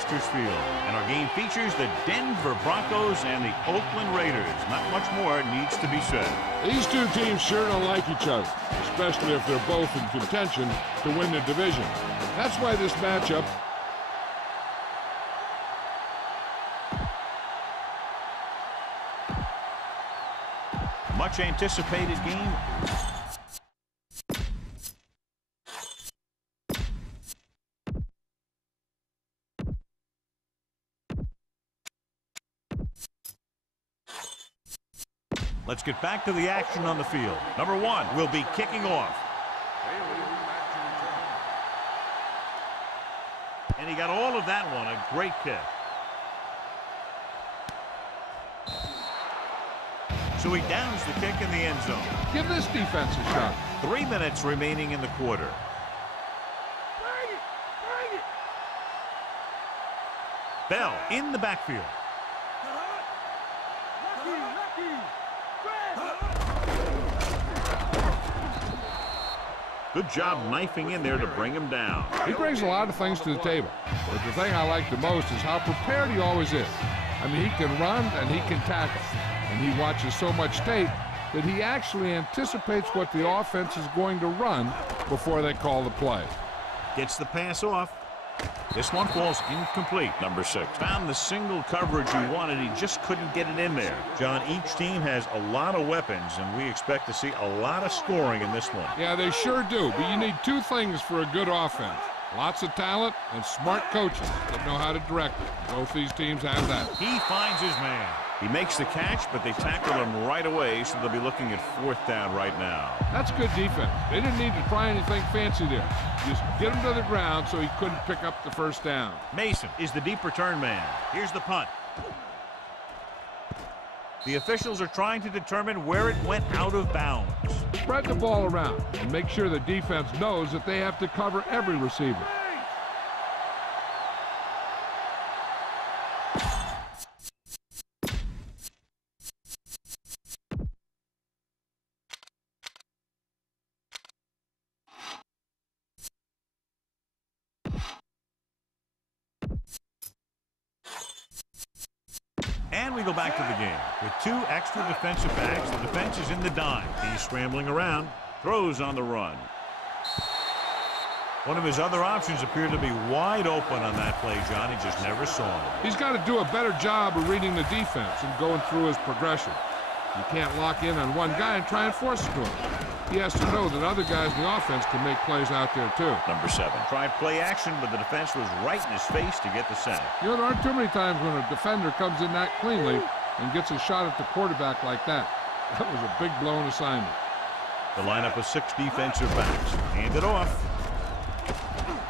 Field, and our game features the Denver Broncos and the Oakland Raiders. Not much more needs to be said. These two teams sure don't like each other, especially if they're both in contention to win the division. That's why this matchup much anticipated game. Let's get back to the action on the field. Number 1 will be kicking off. And he got all of that one. A great kick. So he downs the kick in the end zone. give this defense a shot. 3 minutes remaining in the quarter. Bell in the backfield. Good job knifing in there to bring him down. He brings a lot of things to the table, but the thing I like the most is how prepared he always is. I mean, he can run and he can tackle, and he watches so much tape that he actually anticipates what the offense is going to run before they call the play. Gets the pass off. This one falls incomplete. Number 6 found the single coverage he wanted. He just couldn't get it in there. John, each team has a lot of weapons, and we expect to see a lot of scoring in this one. Yeah, they sure do, but you need two things for a good offense. Lots of talent and smart coaches that know how to direct it. Both these teams have that. He finds his man. He makes the catch, but they tackle him right away, so they'll be looking at 4th down right now. That's good defense. They didn't need to try anything fancy there. Just get him to the ground so he couldn't pick up the first down. Mason is the deep return man. Here's the punt. The officials are trying to determine where it went out of bounds. Spread the ball around and make sure the defense knows that they have to cover every receiver. And we go back to the game. With 2 extra defensive backs, the defense is in the dime. He's scrambling around, throws on the run. One of his other options appeared to be wide open on that play, John. He just never saw him. He's got to do a better job of reading the defense and going through his progression. You can't lock in on one guy and try and force it to him. He has to know that other guys in the offense can make plays out there, too. Number 7 tried play action, but the defense was right in his face to get the sack. You know, there aren't too many times when a defender comes in that cleanly and gets a shot at the quarterback like that. That was a big blown assignment. The lineup of 6 defensive backs. Hand it off.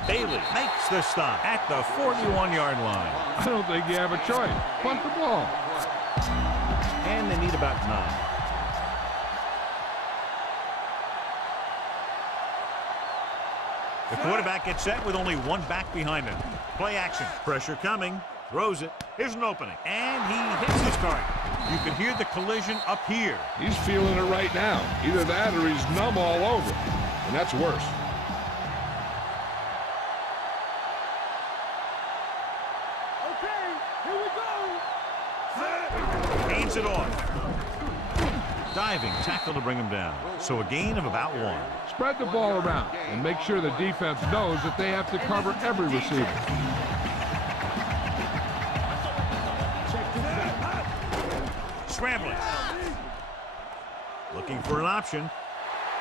Bailey makes the stop at the 41-yard line. I don't think you have a choice. Punt the ball. And they need about 9. The quarterback gets set with only 1 back behind him. Play action. Pressure coming. Throws it. Here's an opening. And he hits his target. You can hear the collision up here. He's feeling it right now. Either that or he's numb all over. And that's worse. Okay, here we go. Hands it off. Diving tackle to bring him down. So a gain of about 1. Spread the ball around and make sure the defense knows that they have to cover every receiver. Scrambling. Looking for an option.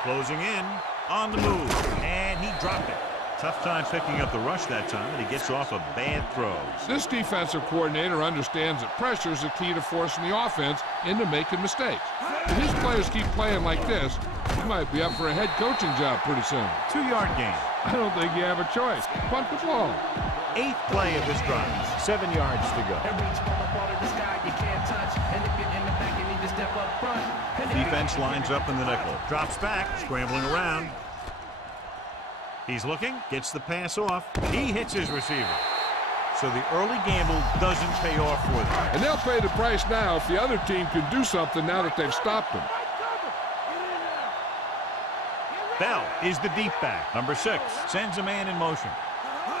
Closing in. On the move. And he dropped it. Tough time picking up the rush that time, and he gets off a bad throw. This defensive coordinator understands that pressure is the key to forcing the offense into making mistakes. If his players keep playing like this, he might be up for a head coaching job pretty soon. 2-yard gain. I don't think you have a choice. Punt the ball. 8th play of this drive. 7 yards to go. Defense lines up in the nickel. Drops back, scrambling around. He's looking, gets the pass off. He hits his receiver. So the early gamble doesn't pay off for them. And they'll pay the price now if the other team can do something now that they've stopped them. Bell is the deep back. Number 6 sends a man in motion.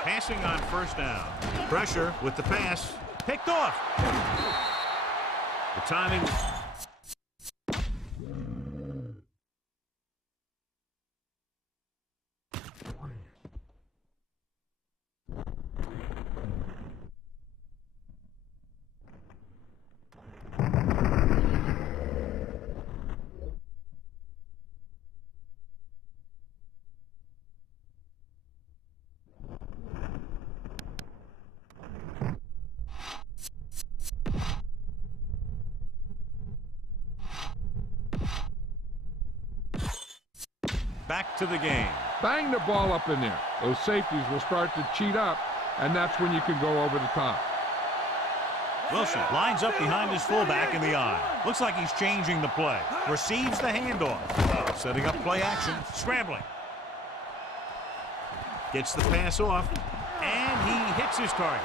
Passing on first down. Pressure with the pass. Picked off. The timing. Back to the game. Bang the ball up in there. Those safeties will start to cheat up, and that's when you can go over the top. Wilson lines up behind his fullback in the eye. Looks like he's changing the play. Receives the handoff. Setting up play action. Scrambling. Gets the pass off. And he hits his target.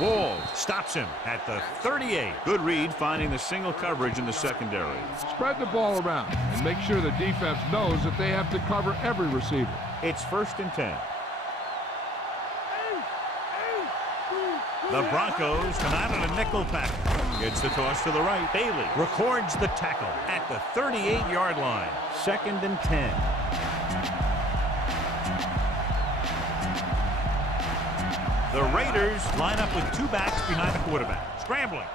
Wall stops him at the 38. Good read finding the single coverage in the secondary. Spread the ball around and make sure the defense knows that they have to cover every receiver. It's 1st and 10. The Broncos come out in a nickel package. Gets the toss to the right. Bailey records the tackle at the 38-yard line. 2nd and 10. The Raiders line up with 2 backs behind the quarterback. Scrambling.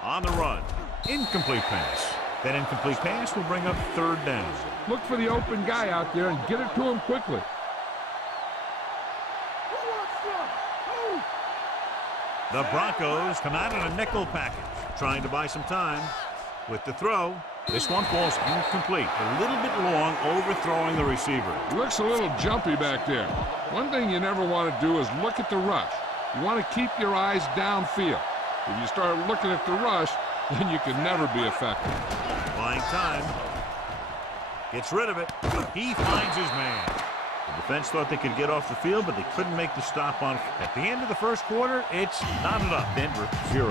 On the run. Incomplete pass. That incomplete pass will bring up 3rd down. Look for the open guy out there and get it to him quickly. The Broncos come out in a nickel package, trying to buy some time. With the throw, this one falls incomplete. A little bit long, overthrowing the receiver. Looks a little jumpy back there. One thing you never want to do is look at the rush. You want to keep your eyes downfield. If you start looking at the rush, then you can never be effective. Buying time. Gets rid of it. He finds his man. The defense thought they could get off the field, but they couldn't make the stop on. At the end of the first quarter, it's knotted up. Denver, 0.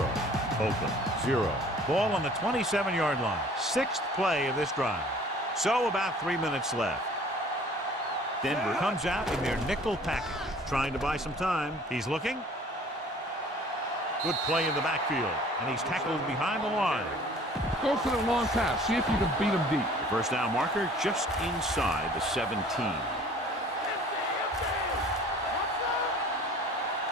Oakland, 0. Ball on the 27-yard line. 6th play of this drive. So about 3 minutes left. Denver comes out in their nickel package, trying to buy some time. He's looking. Good play in the backfield, and he's tackled behind the line. Go for the long pass. See if you can beat him deep. First down marker just inside the 17.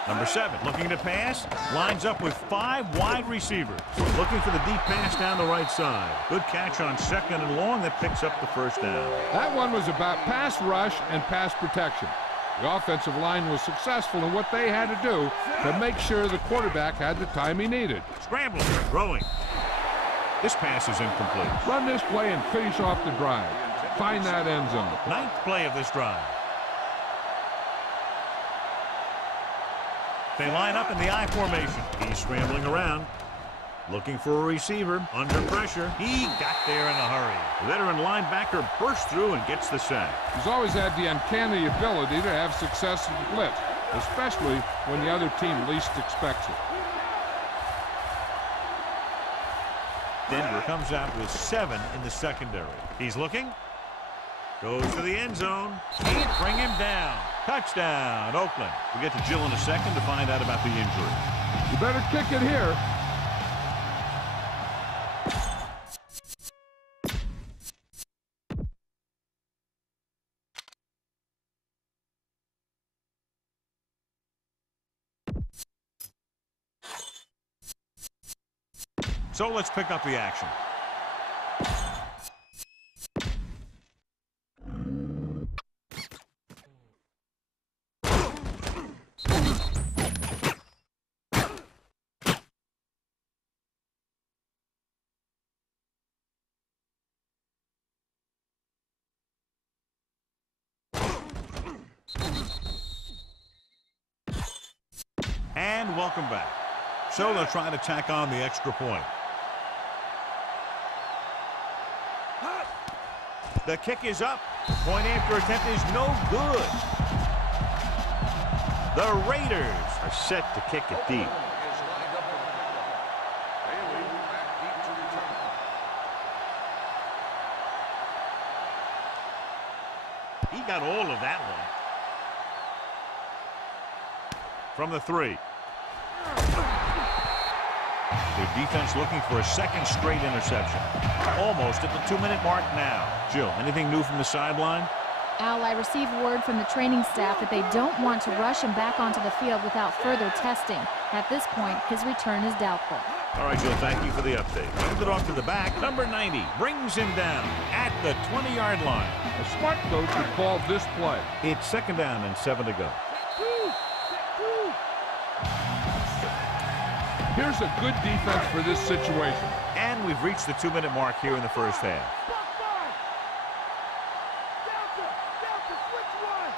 Number 7 looking to pass. Lines up with 5 wide receivers. Looking for the deep pass down the right side. Good catch on 2nd and long that picks up the first down. That one was about pass rush and pass protection. The offensive line was successful in what they had to do to make sure the quarterback had the time he needed. Scrambling, throwing. This pass is incomplete. Run this play and finish off the drive. Find that end zone. 9th play of this drive. They line up in the I formation. He's scrambling around. Looking for a receiver. Under pressure. He got there in a hurry. The veteran linebacker bursts through and gets the sack. He's always had the uncanny ability to have success in the blitz, especially when the other team least expects it. Denver comes out with 7 in the secondary. He's looking. Goes to the end zone. Can't bring him down. Touchdown, Oakland. We'll get to Jill in a second to find out about the injury. You better kick it here. So let's pick up the action. And welcome back. So they'll try to tack on the extra point. The kick is up. Point after attempt is no good. The Raiders are set to kick it deep. He got all of that one. from the 3. Their defense looking for a second straight interception. Almost at the 2-minute mark now. Jill, anything new from the sideline? Al, I received word from the training staff that they don't want to rush him back onto the field without further testing. At this point, his return is doubtful. All right, Jill, thank you for the update. Hand it off to the back. Number 90 brings him down at the 20-yard line. A smart coach would call this play. It's 2nd down and 7 to go. Here's a good defense for this situation. And we've reached the 2-minute mark here in the first half.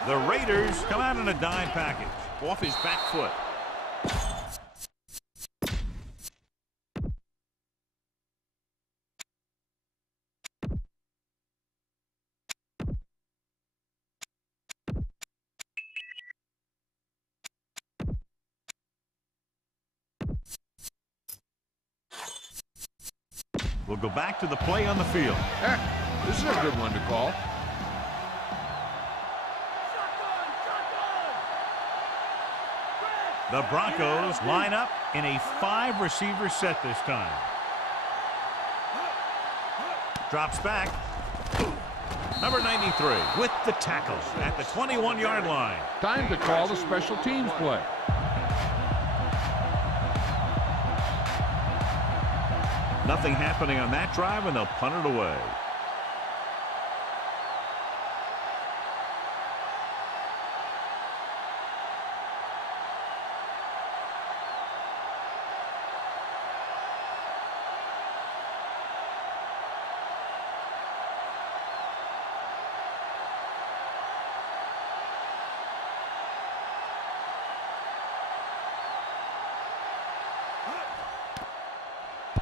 The Raiders come out in a dime package off his back foot. We'll go back to the play on the field. This is a good one to call. The Broncos line up in a 5-receiver set this time. Drops back. Number 93 with the tackle at the 21-yard line. Time to call the special teams play. Nothing happening on that drive, and they'll punt it away.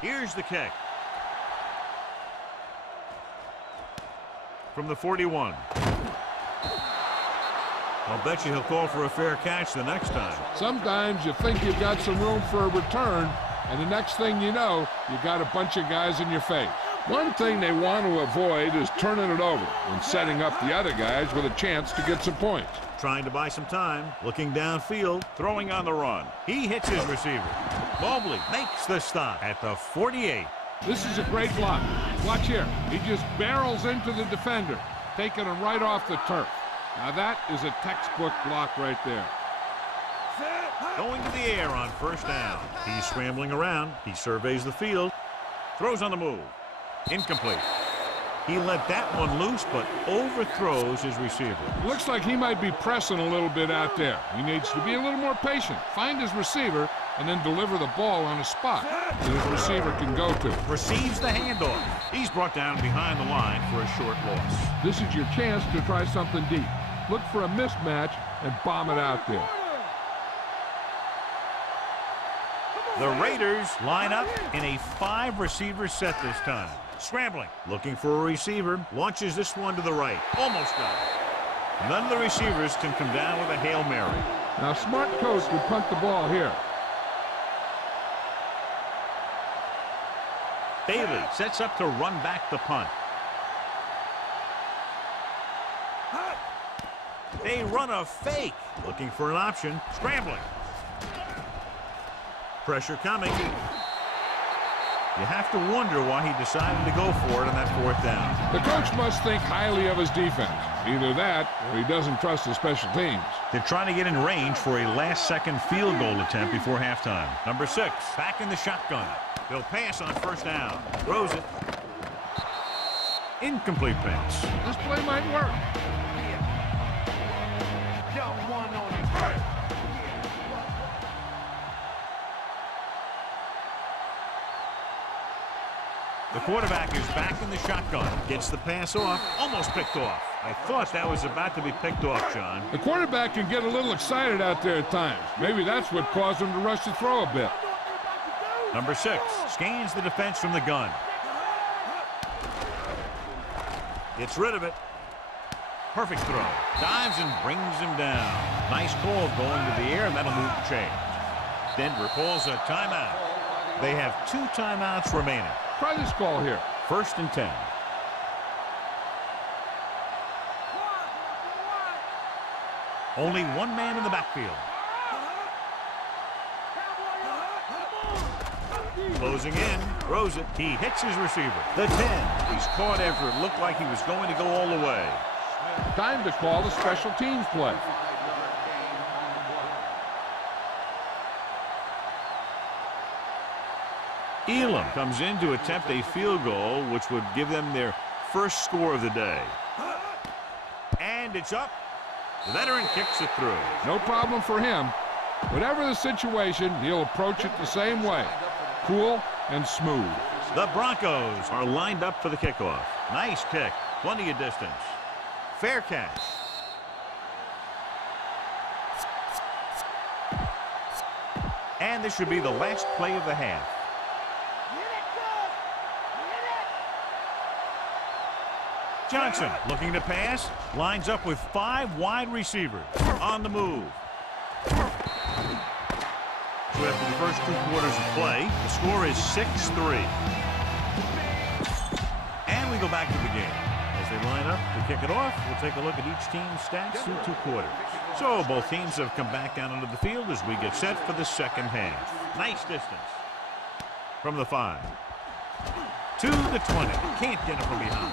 Here's the kick. From the 41. I'll bet you he'll call for a fair catch the next time. Sometimes you think you've got some room for a return, and the next thing you know, you got a bunch of guys in your face. One thing they want to avoid is turning it over and setting up the other guys with a chance to get some points. Trying to buy some time, looking downfield, throwing on the run. He hits his receiver. Mobley makes the stop at the 48. This is a great block. Watch here. He just barrels into the defender, taking him right off the turf. Now that is a textbook block right there. Going to the air on first down. He's scrambling around. He surveys the field. Throws on the move. Incomplete. He let that one loose, but overthrows his receiver. Looks like he might be pressing a little bit out there. He needs to be a little more patient, find his receiver, and then deliver the ball on a spot that his receiver can go to. Receives the handoff. He's brought down behind the line for a short loss. This is your chance to try something deep. Look for a mismatch and bomb it out there. The Raiders line up in a 5-receiver set this time. Scrambling, looking for a receiver, launches this one to the right. Almost got it. None of the receivers can come down with a Hail Mary. Now, smart coach would punt the ball here. Bailey sets up to run back the punt. They run a fake, looking for an option, scrambling. Pressure coming. You have to wonder why he decided to go for it on that 4th down. The coach must think highly of his defense. Either that, or he doesn't trust the special teams. They're trying to get in range for a last-second field goal attempt before halftime. Number 6, back in the shotgun. They'll pass on first down. Throws it. Incomplete pass. This play might work. The quarterback is back in the shotgun. Gets the pass off. Almost picked off. I thought that was about to be picked off, John. The quarterback can get a little excited out there at times. Maybe that's what caused him to rush the throw a bit. Number 6 scans the defense from the gun. Gets rid of it. Perfect throw. Dives and brings him down. Nice call going to the air, and that'll move the chains. Denver calls a timeout. They have 2 timeouts remaining. Try this call here. 1st and 10. Only one man in the backfield. Closing in, throws it. He hits his receiver. The 10. He's caught after it looked like he was going to go all the way. Time to call the special teams play. Elam comes in to attempt a field goal, which would give them their first score of the day. And it's up. The veteran kicks it through. No problem for him. Whatever the situation, he'll approach it the same way. Cool and smooth. The Broncos are lined up for the kickoff. Nice kick. Plenty of distance. Fair catch. And this should be the last play of the half. Johnson looking to pass. Lines up with 5 wide receivers. On the move. So after the first 2 quarters of play, the score is 6-3. And we go back to the game. As they line up to kick it off, we'll take a look at each team's stats through 2 quarters. So both teams have come back down onto the field as we get set for the second half. Nice distance. From the 5. To the 20. Can't get it from behind.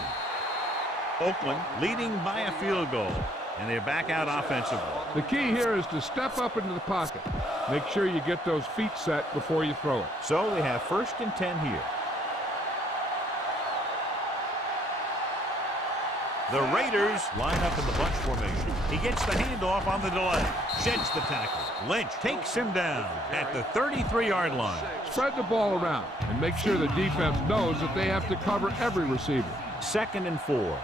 Oakland leading by a field goal. And they're back out offensively. The key here is to step up into the pocket. Make sure you get those feet set before you throw it. So they have 1st and 10 here. The Raiders line up in the bunch formation. He gets the handoff on the delay. Sheds the tackle. Lynch takes him down at the 33-yard line. Spread the ball around and make sure the defense knows that they have to cover every receiver. 2nd and 4.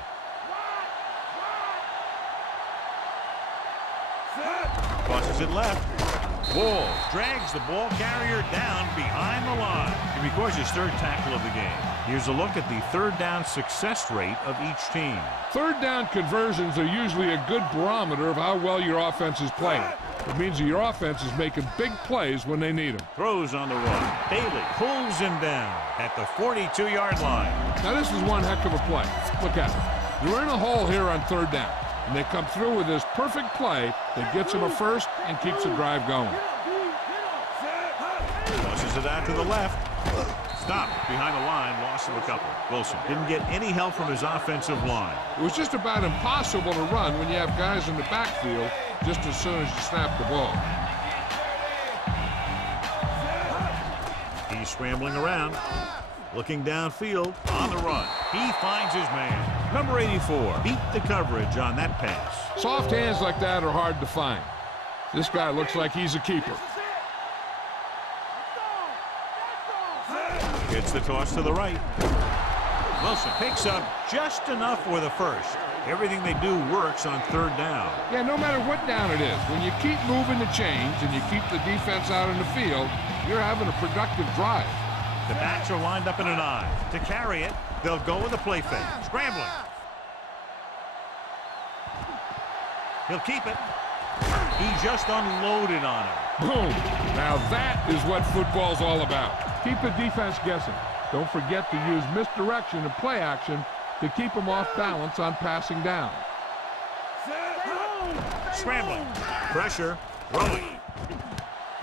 Crosses it left. Wall drags the ball carrier down behind the line. He records his 3rd tackle of the game. Here's a look at the 3rd down success rate of each team. 3rd down conversions are usually a good barometer of how well your offense is playing. It means that your offense is making big plays when they need them. Throws on the run. Bailey pulls him down at the 42-yard line. Now this is one heck of a play. Look at it. You're in a hole here on 3rd down. And they come through with this perfect play that gets them a first and keeps the drive going. Tosses it out to the left. Stopped behind the line, loss of a couple. Wilson didn't get any help from his offensive line. It was just about impossible to run when you have guys in the backfield just as soon as you snap the ball. He's scrambling around, looking downfield on the run. He finds his man. Number 84 beat the coverage on that pass. Soft hands like that are hard to find. This guy looks like he's a keeper. Gets the toss to the right. Wilson picks up just enough for the first. Everything they do works on 3rd down. Yeah, no matter what down it is, when you keep moving the chains and you keep the defense out in the field, you're having a productive drive. The backs are lined up in an I. To carry it, they'll go with a play fake. Scrambling. He'll keep it. He just unloaded on him. Boom. Now that is what football's all about. Keep the defense guessing. Don't forget to use misdirection and play action to keep them off balance on passing down. Scrambling. Pressure. Throwing.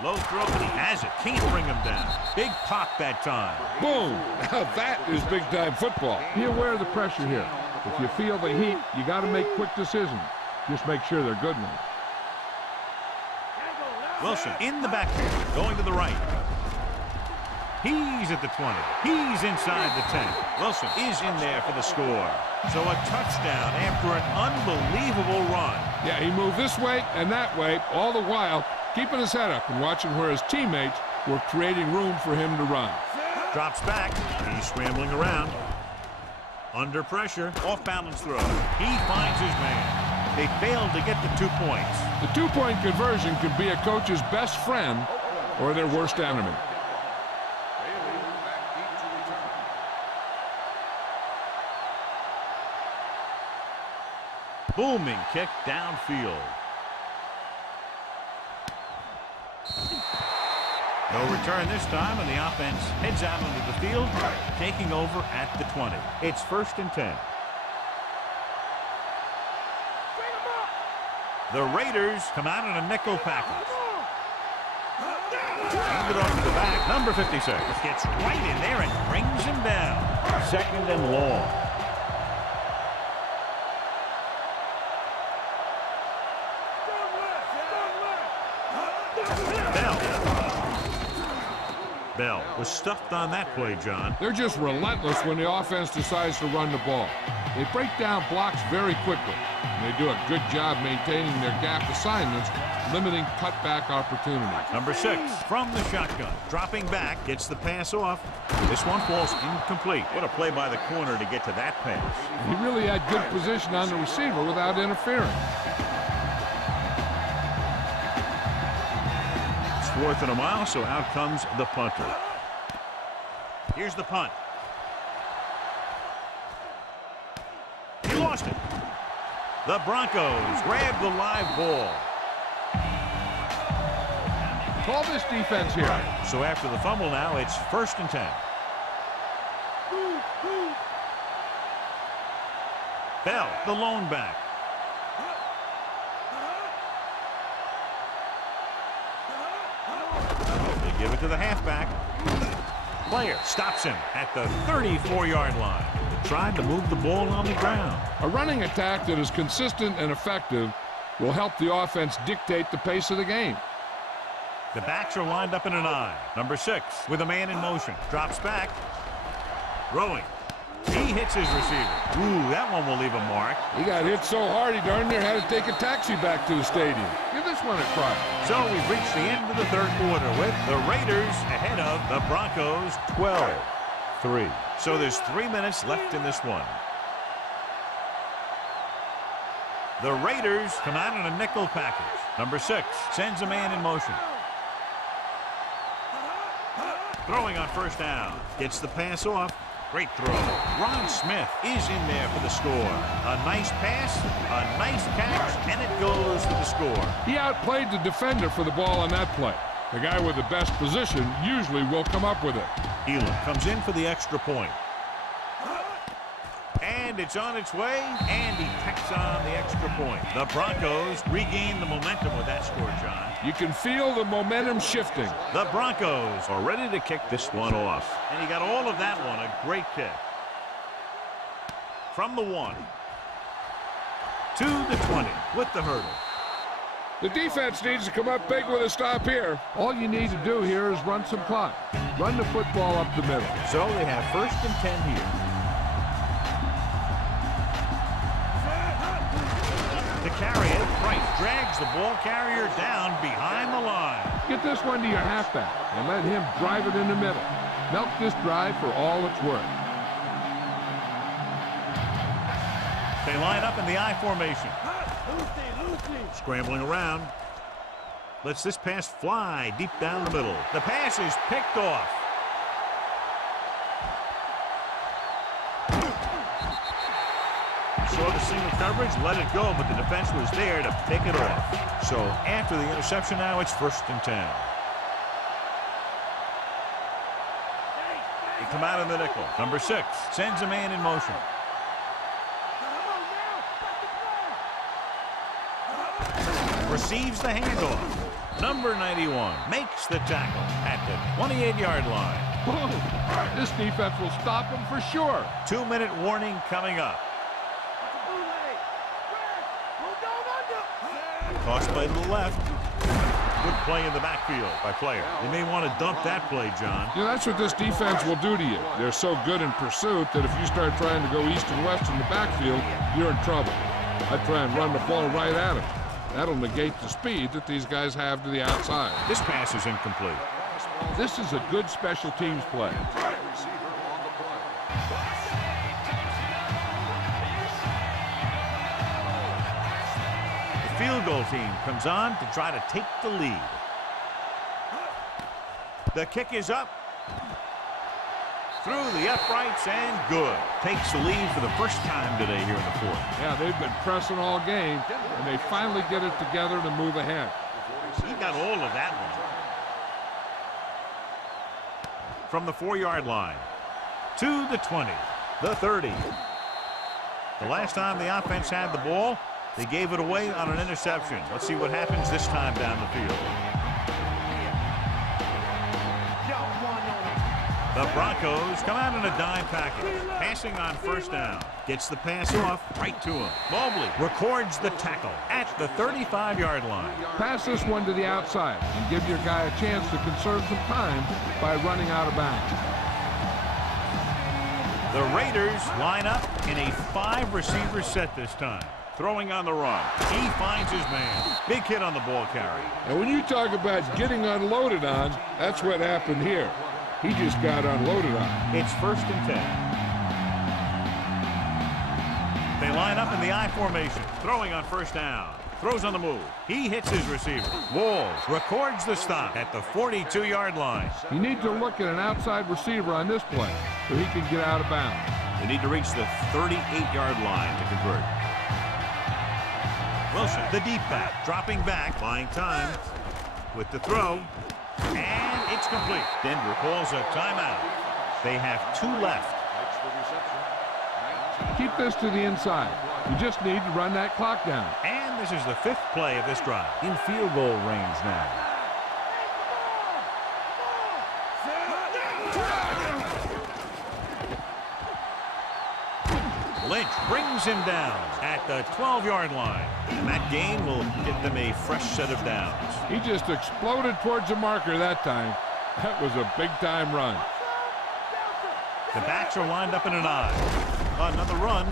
Low throw, and he has it. Can't bring him down. Big pop that time. Boom. Now that is big-time football. Be aware of the pressure here. If you feel the heat, you got to make quick decisions. Just make sure they're good ones. Wilson in the backfield, going to the right. He's at the 20. He's inside the 10. Wilson is in there for the score. So a touchdown after an unbelievable run. Yeah, he moved this way and that way, all the while keeping his head up and watching where his teammates were creating room for him to run. Drops back. He's scrambling around. Under pressure. Off balance throw. He finds his man. They failed to get the 2 points. The 2-point conversion can be a coach's best friend or their worst enemy. Booming kick downfield. No return this time, and the offense heads out onto the field, taking over at the 20. It's 1st and 10. The Raiders come out in a nickel package. Handed off to the back. Number 56 gets right in there and brings him down. 2nd and long. Bell was stuffed on that play, John. They're just relentless when the offense decides to run the ball. They break down blocks very quickly. And they do a good job maintaining their gap assignments, limiting cutback opportunity. Number 6 from the shotgun. Dropping back, gets the pass off. This one falls incomplete. What a play by the corner to get to that pass. He really had good position on the receiver without interfering. It's 4th and a mile, so out comes the punter. Here's the punt. He lost it. The Broncos grab the live ball. Call this defense here. So after the fumble now, it's 1st and 10. Bell, the lone back. They give it to the halfback. Player stops him at the 34-yard line. Tried to move the ball on the ground. A running attack that is consistent and effective will help the offense dictate the pace of the game. The backs are lined up in an I. Number 6 with a man in motion. Drops back. Throwing. He hits his receiver. Ooh, that one will leave a mark. He got hit so hard he darn near had to take a taxi back to the stadium. Give this one a try. So we've reached the end of the 3rd quarter with the Raiders ahead of the Broncos 12-3. So there's 3 minutes left in this one. The Raiders come out in a nickel package. Number 6 sends a man in motion. Throwing on 1st down. Gets the pass off. Great throw. Ron Smith is in there for the score. A nice pass, a nice catch, and it goes for the score. He outplayed the defender for the ball on that play. The guy with the best position usually will come up with it. Elam comes in for the extra point. And it's on its way, and he tacks on the extra point. The Broncos regain the momentum with that score, John. You can feel the momentum shifting. The Broncos are ready to kick this one off. And he got all of that one, a great kick. From the 1 to the 20 with the hurdle. The defense needs to come up big with a stop here. All you need to do here is run some clock. Run the football up the middle. So they have 1st and 10 here. To carry it, Price drags the ball carrier down behind the line. Get this one to your halfback and let him drive it in the middle. Milk this drive for all it's worth. They line up in the I formation. Scrambling around. Lets this pass fly deep down the middle. The pass is picked off. Saw the single coverage, let it go, but the defense was there to pick it off. So after the interception now, it's 1st and 10. They come out in the nickel. Number 6 sends a man in motion. Receives the handoff. Number 91 makes the tackle at the 28-yard line. Whoa. This defense will stop him for sure. 2-minute warning coming up. Tossed play to the left. Good play in the backfield by Player. They may want to dump that play, John. You know, that's what this defense will do to you. They're so good in pursuit that if you start trying to go east and west in the backfield, you're in trouble. I try and run the ball right at him. That'll negate the speed that these guys have to the outside. This pass is incomplete. This is a good special teams play. The field goal team comes on to try to take the lead. The kick is up. Through the uprights and good. Takes the lead for the first time today here in the 4th. Yeah, they've been pressing all game, and they finally get it together to move ahead. He got all of that one. From the 4-yard line to the 20, the 30. The last time the offense had the ball, they gave it away on an interception. Let's see what happens this time down the field. The Broncos come out in a dime package. Passing on first down. Gets the pass off right to him. Mobley records the tackle at the 35-yard line. Pass this one to the outside and give your guy a chance to conserve some time by running out of bounds. The Raiders line up in a 5-receiver set this time. Throwing on the run. He finds his man. Big hit on the ball carry. And when you talk about getting unloaded on, that's what happened here. He just got unloaded on. It's 1st and 10. They line up in the I formation. Throwing on first down. Throws on the move. He hits his receiver. Walls records the stop at the 42-yard line. You need to look at an outside receiver on this play so he can get out of bounds. They need to reach the 38-yard line to convert. Wilson, the deep back, dropping back, buying time with the throw, and it's complete. Denver calls a timeout. They have 2 left. Keep this to the inside. You just need to run that clock down. And this is the 5th play of this drive. In field goal range now. Lynch brings him down at the 12-yard line. And that gain will get them a fresh set of downs. He just exploded towards the marker that time. That was a big-time run. The backs are lined up in an I. Another run.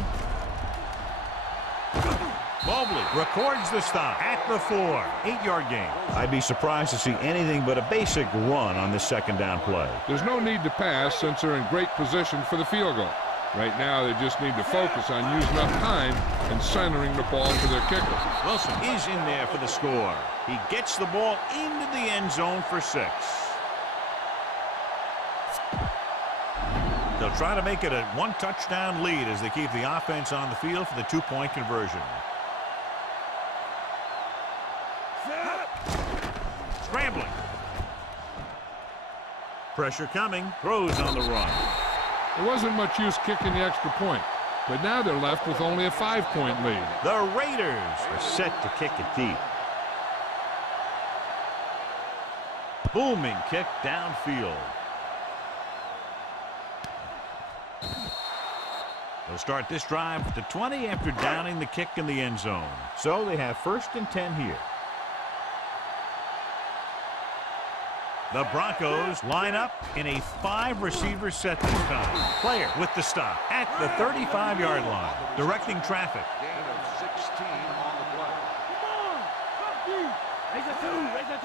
Mobley records the stop at the 4. 8-yard gain. I'd be surprised to see anything but a basic run on this 2nd down play. There's no need to pass since they're in great position for the field goal. Right now, they just need to focus on using up time and centering the ball for their kicker. Wilson is in there for the score. He gets the ball into the end zone for 6. They'll try to make it a 1-touchdown lead as they keep the offense on the field for the 2-point conversion. Scrambling. Pressure coming. Throws on the run. There wasn't much use kicking the extra point, but now they're left with only a 5-point lead. The Raiders are set to kick it deep. Booming kick downfield. They'll start this drive to 20 after downing the kick in the end zone. So they have 1st and 10 here. The Broncos line up in a 5-receiver set this time. Player with the stop at the 35-yard line, directing traffic.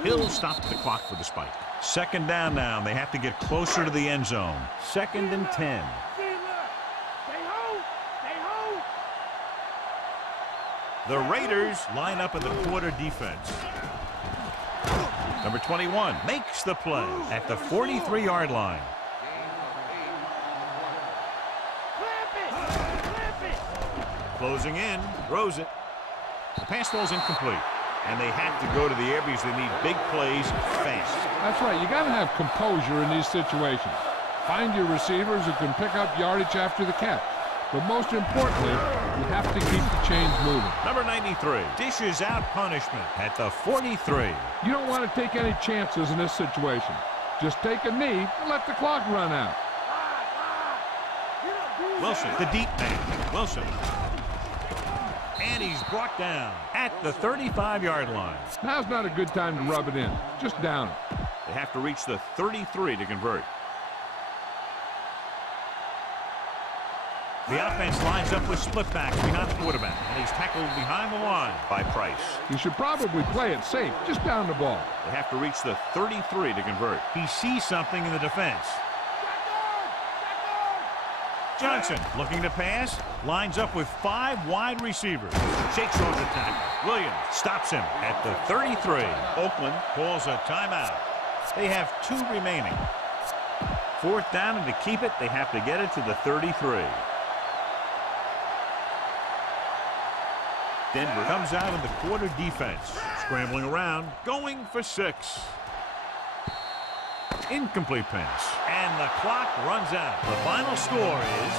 He'll stop the clock for the spike. 2nd down now. They have to get closer to the end zone. 2nd and 10. The Raiders line up in the quarter defense. Number 21 makes the play at the 43-yard line. Closing in, throws it. The pass ball's incomplete. And they have to go to the air because they need big plays fast. That's right. You got to have composure in these situations. Find your receivers who can pick up yardage after the catch. But most importantly, you have to keep the chains moving. Number 93 dishes out punishment at the 43. You don't want to take any chances in this situation. Just take a knee and let the clock run out. Wilson, the deep man. Wilson. And he's brought down at the 35-yard line. Now's not a good time to rub it in. Just down it. They have to reach the 33 to convert. The offense lines up with split backs behind the quarterback, and he's tackled behind the line by Price. You should probably play it safe, just down the ball. They have to reach the 33 to convert. He sees something in the defense. Johnson looking to pass, lines up with 5 wide receivers. Shakes off the tackle. Williams stops him at the 33. Oakland calls a timeout. They have 2 remaining. 4th down, and to keep it, they have to get it to the 33. Denver comes out in the quarter defense. Scrambling around, going for 6. Incomplete pass. And the clock runs out. The final score is